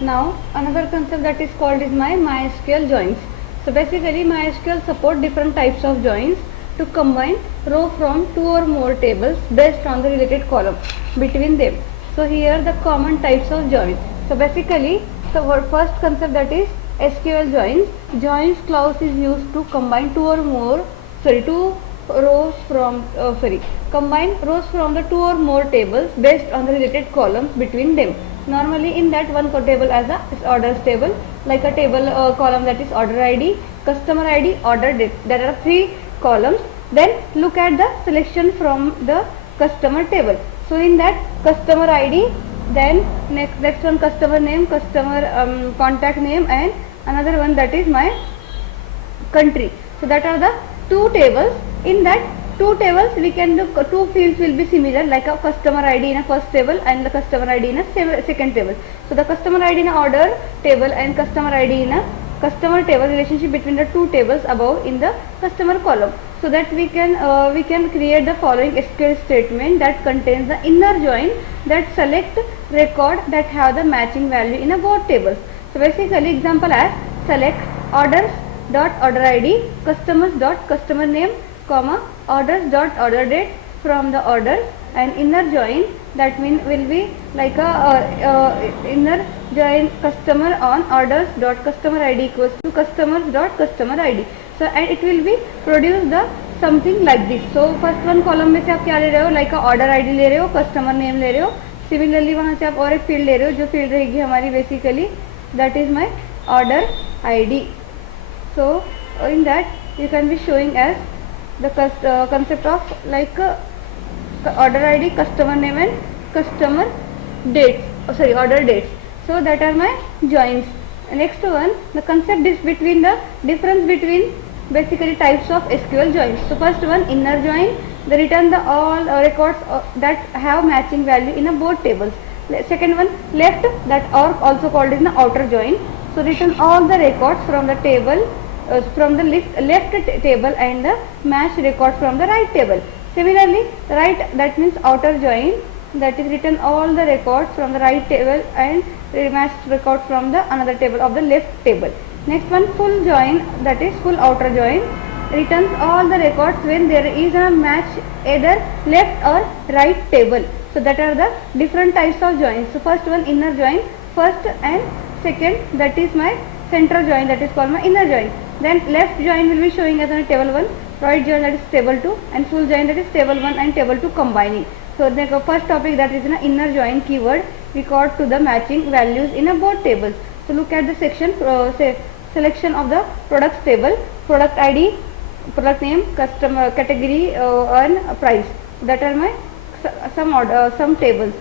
Now another concept that is called is my MySQL joins. So basically MySQL support different types of joins to combine row from two or more tables based on the related column between them. So here the common types of joins. So basically the first concept that is SQL joins. Joins clause is used to combine two rows from combine rows from the two or more tables based on the related columns between them. Normally in that one table as a orders table, like a table column that is order ID, customer ID, order date. There are three columns. Then look at the selection from the customer table. So in that customer ID, then next one customer name, customer contact name, and another one that is my country. So that are the two tables. In that two tables we can do two fields will be similar, like a customer ID in a first table and the customer ID in a second table. So the customer ID in a order table and customer ID in a customer table, relationship between the two tables above in the customer column. So that we can create the following SQL statement that contains the inner join that select record that have the matching value in a both tables. So basically example as select orders dot order ID, customers dot customer name, comma orders dot order date from the orders, and inner join that will be like a inner join customer on orders dot customer ID equals to customers dot customer ID. So and it will be produce the something like this. So first one column में से आप क्या ले रहे हो, like a order ID ले रहे हो, customer name ले रहे हो. Similarly वहाँ से आप और एक field ले रहे हो जो field रहेगी हमारी basically that is my order ID. So in that you can be showing as the concept of like order ID, customer name, and customer dates. Order dates. So that are my joins. Next one, the concept is between the difference between basically types of SQL joins. So first one, inner join. They return the all records that have matching value in a both tables. Second one, left, that are also called in the outer join. So return all the records from the table from the left table and the match record from the right table. Similarly, right, that means outer join, that is return all the records from the right table and match record from the another table of the left table. Next one, full join, that is full outer join, returns all the records when there is a match either left or right table. So that are the different types of joins. So first one, inner join, first and second, that is my central join, that is called my inner join. Then left join will be showing as a table 1, right join that is table 2, and full join that is table 1 and table 2 combining. So the first topic, that is an inner join keyword, record to the matching values in a both tables. So look at the section selection of the products table, product ID, product name, customer category, and price. That are my some tables.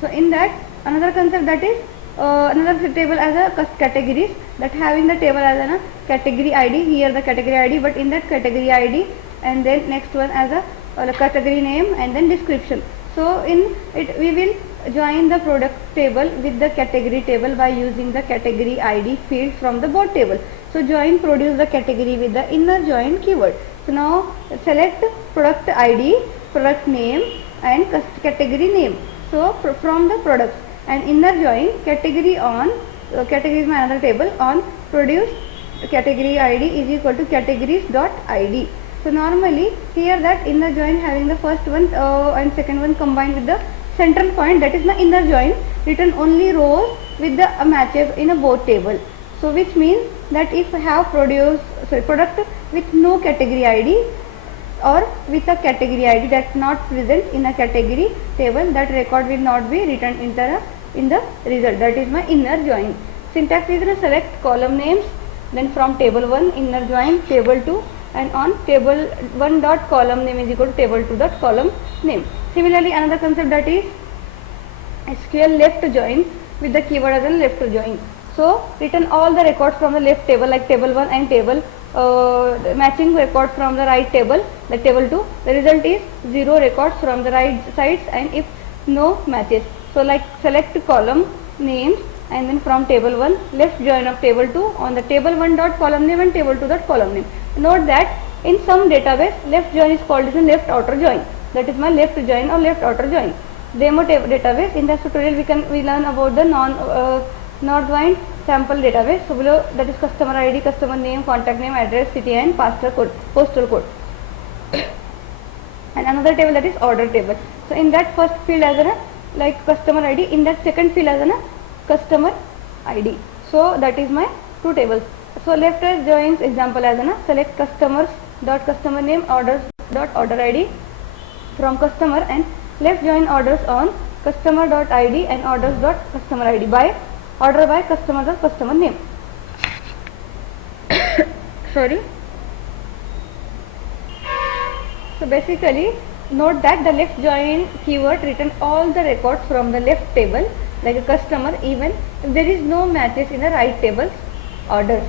So in that another concept, that is another table as a categories, that having the table as a category ID, here the category ID, but in that category ID, and then next one as a category name and then description. So in it we will join the product table with the category table by using the category ID field from the both table. So join produce the category with the inner join keyword. So now select product ID, product name, and category name. So from the products, and inner join category on category is my another table on produce category ID is equal to categories dot ID. So normally here that inner join having the first one and second one combined with the central point, that is my inner join, return only rows with the matches in a both table. So which means that if I have product with no category ID or with a category ID that not present in a category table, that record will not be written in the result. That is my inner join. Syntax is to select column names, then from table 1 inner join table 2, and on table 1 dot column name is equal to table 2 dot column name. Similarly another concept, that is SQL left join with the keyword as a left join. So return all the records from the left table, like table 1 and table matching record from the right table, like table 2. The result is 0 records from the right sides and if no matches. So like select column names and then from table 1 left join of table 2 on the table 1 dot column name and table 2 dot column name. Note that in some database left join is called as a left outer join. that is my left join or left outer join. Demo database. In this tutorial we learn about the non-joined sample database. So below that is customer ID, customer name, contact name, address, city and postal code. And another table that is order table. So in that first field as a like customer ID, in that second field as a customer ID. So that is my two tables. So left joins example as a select customers dot customer name orders dot order ID from customer, and left join orders on customer dot ID and orders dot customer ID by order by customer dot customer name. Sorry. So basically note that the left join keyword return all the records from the left table like a customer even if there is no matches in the right table's orders.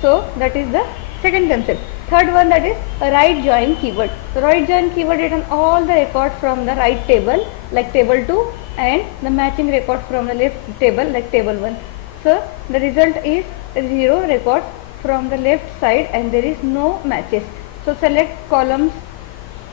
So that is the second concept. Third one, that is a right join keyword. The right join keyword return all the records from the right table like table 2 and the matching record from the left table like table 1. So the result is 0 records from the left side and there is no matches. So select columns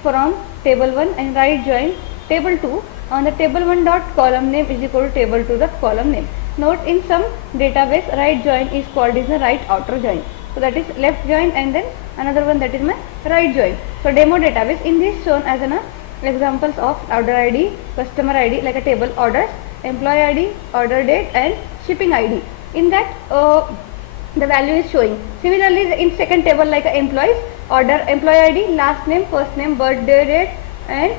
from table 1 and right join table 2 on the table 1 dot column name is equal to table 2 dot column name. Note in some database right join is called as the right outer join. So that is left join and then another one that is my right join. So demo database in this shown as an examples of order ID, customer ID like a table orders, employee ID, order date and shipping ID. In that the value is showing. Similarly in second table like employees, order employee ID, last name, first name, birthday date and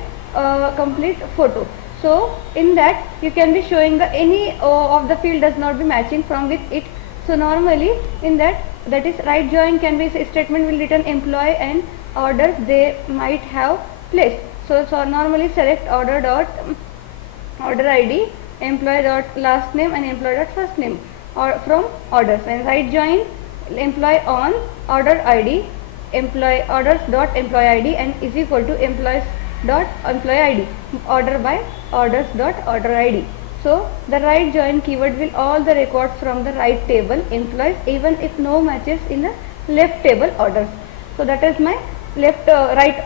complete photo. So in that you can be showing the any of the field does not be matching from with it. So normally in that is right join can be statement will return employee and orders they might have placed. So normally select order ID, employee dot last name and employee dot first name or from orders, and right join employee on order ID, employee orders dot employee ID and is equal to employees dot employee ID, order by orders dot order ID. So the right join keyword will all the records from the right table employees even if no matches in the left table orders. So that is my right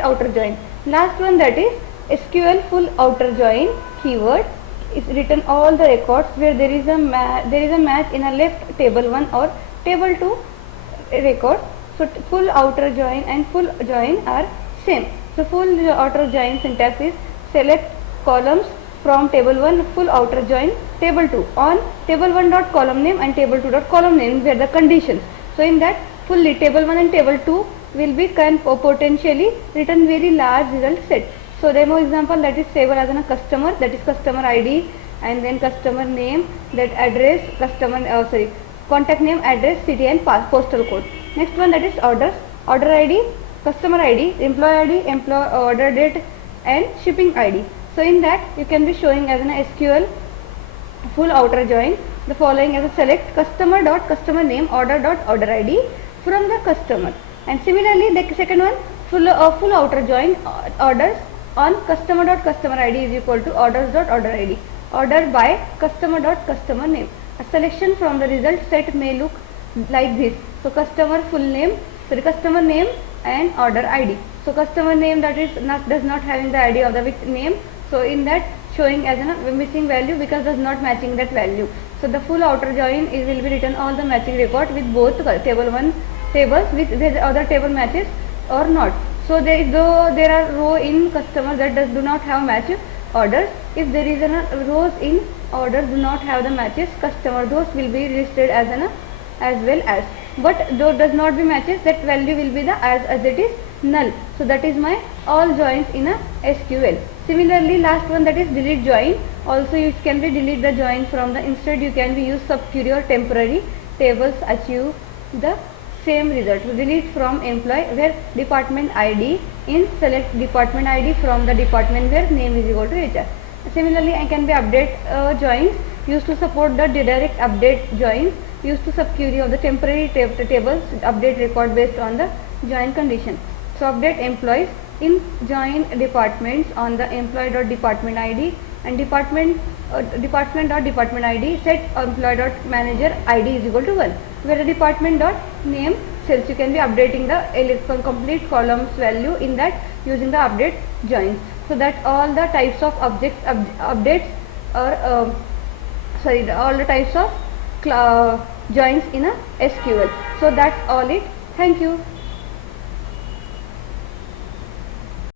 outer join. Last one, that is SQL full outer join keyword is written all the records where there is a match in a left table 1 or table 2 record. So full outer join and full join are same. So full outer join syntax is select columns from table 1 full outer join table 2 on table 1 dot column name and table 2 dot column name where the conditions. So in that fully table 1 and table 2 will be potentially written very large result set. So demo example, that is table as a customer, that is customer ID and then customer name, that address, contact name, address, city and postal code. Next one, that is orders, order ID, customer ID, employee ID, order date and shipping ID. So in that you can be showing as an SQL full outer join the following as a select customer dot customer name order dot order ID from the customer, and similarly the second one full outer join orders on customer dot customer ID is equal to orders dot order ID, order by customer dot customer name. A selection from the result set may look like this. So customer full name, customer name and order ID. So customer name that is does not having the ID of the with name. So in that showing as a missing value because does not matching that value. So the full outer join will be written all the matching record with both table 1 tables with the other table matches or not. So there are row in customer that do not have match orders. If there is a rows in orders do not have the matches customer, those will be listed as well as. But though does not be matches, that value will be the as it is null. So that is my all joins in a SQL. Similarly last one, that is delete join. Also you can be delete the join from the instead you can be use sub-query or temporary tables achieve the same result. So delete from employee where department ID in select department ID from the department where name is equal to HR. Similarly I can be update joins used to support the direct update joins used to sub-query of the temporary tables update record based on the join condition. So update employees in join departments on the employee.department ID and department.department ID set employee.manager ID is equal to 1, where the department.name cells you can be updating the complete columns value in that using the update joins. So that's all the types of updates, or all the types of joins in a SQL. So that's all it. Thank you.